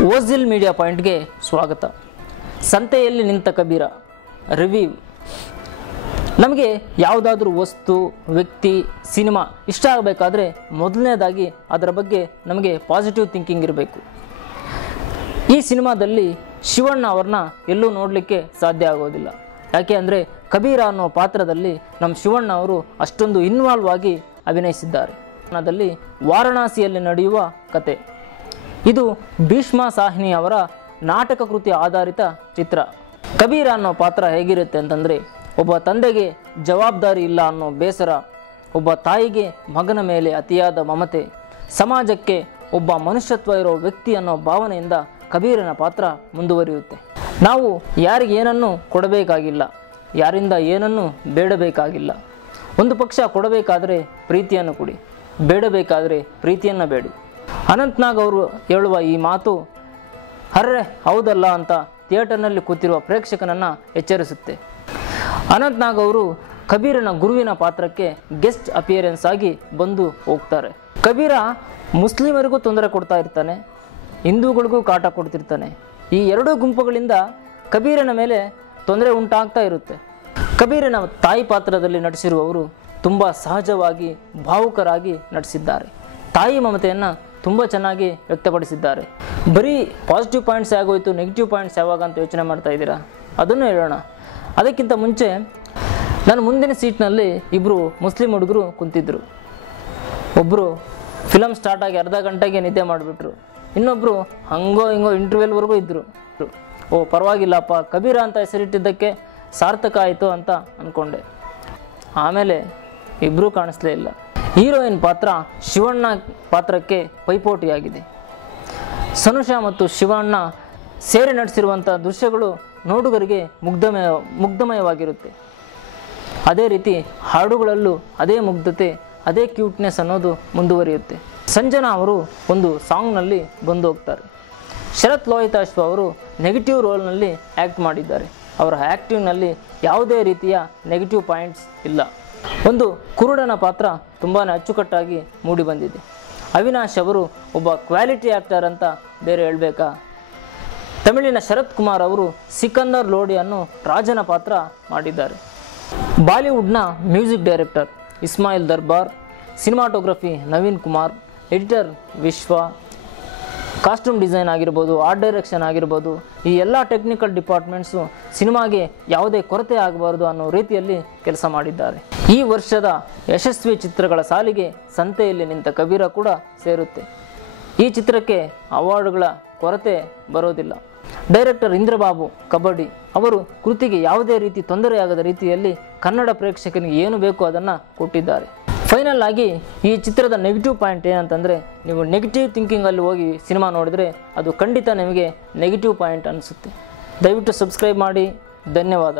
ಓಜಿಲ್ media ಪಾಯಿಂಟ್ಗೆ ಸ್ವಾಗತ. ಸಂತೆಯಲ್ಲಿ ನಿಂತ ಕಬೀರ ರಿವ್ಯೂ. ನಮಗೆ ಯಾವುದಾದ್ರೂ ವಸ್ತು, ವ್ಯಕ್ತಿ, ಸಿನಿಮಾ ಇಷ್ಟ ಆಗಬೇಕಾದ್ರೆ ಮೊದಲನೇದಾಗಿ ಅದರ ಬಗ್ಗೆ ನಮಗೆ ಪಾಸಿಟಿವ್ ಥಿಂಕಿಂಗ್ ಇರಬೇಕು. ಈ ಸಿನಿಮಾದಲ್ಲಿ ಶಿವಣ್ಣ ಅವ್ರನ್ನ ಎಲ್ಲೂ ನೋಡಲಿಕ್ಕೆ ಸಾಧ್ಯ ಆಗೋದಿಲ್ಲ. ಯಾಕೆ ಅಂದರೆ ಕಬೀರ ಅನ್ನೋ ಪಾತ್ರದಲ್ಲಿ ನಮ್ಮ ಶಿವಣ್ಣ ಅವರು ಅಷ್ಟೊಂದು ಇನ್ವಾಲ್ವ್ ಆಗಿ ಅಭಿನಯಿಸಿದ್ದಾರೆ. ಅದರಲ್ಲಿ ವಾರಣಾಸಿಯಲ್ಲಿ ನಡೆಯುವ ಕತೆ. ಇದು ಭೀಷ್ಮ ಸಾಹ್ನಿ ಅವರ ನಾಟಕ ಕೃತಿ ಆಧಾರಿತ ಚಿತ್ರ. ಕಬೀರ ಅನ್ನೋ ಪಾತ್ರ ಹೇಗಿರುತ್ತೆ ಅಂತಂದರೆ, ಒಬ್ಬ ತಂದೆಗೆ ಜವಾಬ್ದಾರಿ ಇಲ್ಲ ಅನ್ನೋ ಬೇಸರ, ಒಬ್ಬ ತಾಯಿಗೆ ಮಗನ ಮೇಲೆ ಅತಿಯಾದ ಮಮತೆ, ಸಮಾಜಕ್ಕೆ ಒಬ್ಬ ಮನುಷ್ಯತ್ವ ಇರೋ ವ್ಯಕ್ತಿ ಅನ್ನೋ ಭಾವನೆಯಿಂದ ಕಬೀರನ ಪಾತ್ರ ಮುಂದುವರಿಯುತ್ತೆ. ನಾವು ಯಾರಿಗೆ ಏನನ್ನು ಕೊಡಬೇಕಾಗಿಲ್ಲ, ಯಾರಿಂದ ಏನನ್ನು ಬೇಡಬೇಕಾಗಿಲ್ಲ. ಒಂದು ಪಕ್ಷ ಕೊಡಬೇಕಾದರೆ ಪ್ರೀತಿಯನ್ನು ಕೊಡಿ, ಬೇಡಬೇಕಾದರೆ ಪ್ರೀತಿಯನ್ನು ಬೇಡಿ. ಅನಂತ್ನಾಗ್ ಅವರು ಹೇಳುವ ಈ ಮಾತು ಅರ್ರೆ ಹೌದಲ್ಲ ಅಂತ ಥಿಯೇಟರ್ನಲ್ಲಿ ಕೂತಿರುವ ಪ್ರೇಕ್ಷಕನನ್ನು ಎಚ್ಚರಿಸುತ್ತೆ. ಅನಂತ್ನಾಗ್ ಅವರು ಕಬೀರನ ಗುರುವಿನ ಪಾತ್ರಕ್ಕೆ ಗೆಸ್ಟ್ ಅಪಿಯರೆನ್ಸ್ ಆಗಿ ಬಂದು ಹೋಗ್ತಾರೆ. ಕಬೀರ ಮುಸ್ಲಿಮರಿಗೂ ತೊಂದರೆ ಕೊಡ್ತಾ ಇರ್ತಾನೆ, ಹಿಂದೂಗಳಿಗೂ ಕಾಟ ಕೊಡ್ತಿರ್ತಾನೆ. ಈ ಎರಡೂ ಗುಂಪುಗಳಿಂದ ಕಬೀರನ ಮೇಲೆ ತೊಂದರೆ ಉಂಟಾಗ್ತಾ ಇರುತ್ತೆ. ಕಬೀರನ ತಾಯಿ ಪಾತ್ರದಲ್ಲಿ ನಟಿಸಿರುವವರು ತುಂಬ ಸಹಜವಾಗಿ, ಭಾವುಕರಾಗಿ ನಟಿಸಿದ್ದಾರೆ. ತಾಯಿ ಮಮತೆಯನ್ನು ತುಂಬ ಚೆನ್ನಾಗಿ ವ್ಯಕ್ತಪಡಿಸಿದ್ದಾರೆ. ಬರೀ ಪಾಸಿಟಿವ್ ಪಾಯಿಂಟ್ಸ್ ಆಗೋಯ್ತು, ನೆಗೆಟಿವ್ ಪಾಯಿಂಟ್ಸ್ ಯಾವಾಗ ಅಂತ ಯೋಚನೆ ಮಾಡ್ತಾ ಇದ್ದೀರಾ? ಅದನ್ನು ಹೇಳೋಣ. ಅದಕ್ಕಿಂತ ಮುಂಚೆ ನಾನು ಮುಂದಿನ ಸೀಟ್ನಲ್ಲಿ ಇಬ್ಬರು ಮುಸ್ಲಿಂ ಹುಡುಗರು ಕುಂತಿದ್ದರು. ಒಬ್ಬರು ಫಿಲಮ್ ಸ್ಟಾರ್ಟ್ ಆಗಿ ಅರ್ಧ ಗಂಟೆಗೆ ನಿದ್ದೆ ಮಾಡಿಬಿಟ್ರು. ಇನ್ನೊಬ್ಬರು ಹಂಗೋ ಹಿಂಗೋ ಇಂಟರ್ವ್ಯೂಲ್ವರೆಗೂ ಇದ್ದರು. ಓ ಪರವಾಗಿಲ್ಲಪ್ಪ, ಕಬೀರ ಅಂತ ಹೆಸರಿಟ್ಟಿದ್ದಕ್ಕೆ ಸಾರ್ಥಕ ಆಯಿತು ಅಂತ ಅಂದ್ಕೊಂಡೆ. ಆಮೇಲೆ ಇಬ್ಬರೂ ಕಾಣಿಸ್ಲೇ ಇಲ್ಲ. ಹೀರೋಯಿನ್ ಪಾತ್ರ ಶಿವಣ್ಣ ಪಾತ್ರಕ್ಕೆ ಪೈಪೋಟಿಯಾಗಿದೆ. ಸನುಷಾ ಮತ್ತು ಶಿವಣ್ಣ ಸೇರಿ ನಟಿಸಿರುವಂಥ ದೃಶ್ಯಗಳು ನೋಡುಗರಿಗೆ ಮುಗ್ಧಮಯವಾಗಿರುತ್ತೆ. ಅದೇ ರೀತಿ ಹಾಡುಗಳಲ್ಲೂ ಅದೇ ಮುಗ್ಧತೆ, ಅದೇ ಕ್ಯೂಟ್ನೆಸ್ ಅನ್ನೋದು ಮುಂದುವರಿಯುತ್ತೆ. ಸಂಜನಾ ಅವರು ಒಂದು ಸಾಂಗ್ನಲ್ಲಿ ಬಂದು ಹೋಗ್ತಾರೆ. ಶರತ್ ಲೋಹಿತಾಶ್ವ ಅವರು ನೆಗೆಟಿವ್ ರೋಲ್ನಲ್ಲಿ ಆ್ಯಕ್ಟ್ ಮಾಡಿದ್ದಾರೆ. ಅವರ ಆ್ಯಕ್ಟಿವ್ನಲ್ಲಿ ಯಾವುದೇ ರೀತಿಯ ನೆಗೆಟಿವ್ ಪಾಯಿಂಟ್ಸ್ ಇಲ್ಲ. ಒಂದು ಕುರುಡನ ಪಾತ್ರ ತುಂಬಾ ಅಚ್ಚುಕಟ್ಟಾಗಿ ಮೂಡಿ ಬಂದಿದೆ. ಅವಿನಾಶ್ ಅವರು ಒಬ್ಬ ಕ್ವಾಲಿಟಿ ಆ್ಯಕ್ಟರ್ ಅಂತ ಬೇರೆ ಹೇಳಬೇಕಾ? ತಮಿಳಿನ ಶರತ್ ಕುಮಾರ್ ಅವರು ಸಿಕಂದರ್ ಲೋಡಿ ಅನ್ನೋ ರಾಜನ ಪಾತ್ರ ಮಾಡಿದ್ದಾರೆ. ಬಾಲಿವುಡ್ನ ಮ್ಯೂಸಿಕ್ ಡೈರೆಕ್ಟರ್ ಇಸ್ಮಾಯಿಲ್ ದರ್ಬಾರ್, ಸಿನಿಮಾಟೋಗ್ರಫಿ ನವೀನ್ ಕುಮಾರ್, ಎಡಿಟರ್ ವಿಶ್ವ, ಕಾಸ್ಟ್ಯೂಮ್ ಡಿಸೈನ್ ಆಗಿರ್ಬೋದು, ಆರ್ಟ್ ಡೈರೆಕ್ಷನ್ ಆಗಿರ್ಬೋದು, ಈ ಎಲ್ಲ ಟೆಕ್ನಿಕಲ್ ಡಿಪಾರ್ಟ್ಮೆಂಟ್ಸು ಸಿನಿಮಾಗೆ ಯಾವುದೇ ಕೊರತೆ ಆಗಬಾರ್ದು ಅನ್ನೋ ರೀತಿಯಲ್ಲಿ ಕೆಲಸ ಮಾಡಿದ್ದಾರೆ. ಈ ವರ್ಷದ ಯಶಸ್ವಿ ಚಿತ್ರಗಳ ಸಾಲಿಗೆ ಸಂತೆಯಲ್ಲಿ ನಿಂತ ಕಬೀರ ಕೂಡ ಸೇರುತ್ತೆ. ಈ ಚಿತ್ರಕ್ಕೆ ಅವಾರ್ಡ್ಗಳ ಕೊರತೆ ಬರೋದಿಲ್ಲ. ಡೈರೆಕ್ಟರ್ ಇಂದ್ರಬಾಬು ಕಬಡ್ಡಿ ಅವರು ಕೃತಿಗೆ ಯಾವುದೇ ರೀತಿ ತೊಂದರೆಯಾಗದ ರೀತಿಯಲ್ಲಿ ಕನ್ನಡ ಪ್ರೇಕ್ಷಕನಿಗೆ ಏನು ಬೇಕೋ ಅದನ್ನು ಕೊಟ್ಟಿದ್ದಾರೆ. ಫೈನಲ್ ಆಗಿ ಈ ಚಿತ್ರದ ನೆಗೆಟಿವ್ ಪಾಯಿಂಟ್ ಏನಂತಂದರೆ, ನೀವು ನೆಗೆಟಿವ್ ಥಿಂಕಿಂಗಲ್ಲಿ ಹೋಗಿ ಸಿನಿಮಾ ನೋಡಿದರೆ ಅದು ಖಂಡಿತ ನಿಮಗೆ ನೆಗೆಟಿವ್ ಪಾಯಿಂಟ್ ಅನಿಸುತ್ತೆ. ದಯವಿಟ್ಟು ಸಬ್ಸ್ಕ್ರೈಬ್ ಮಾಡಿ. ಧನ್ಯವಾದ.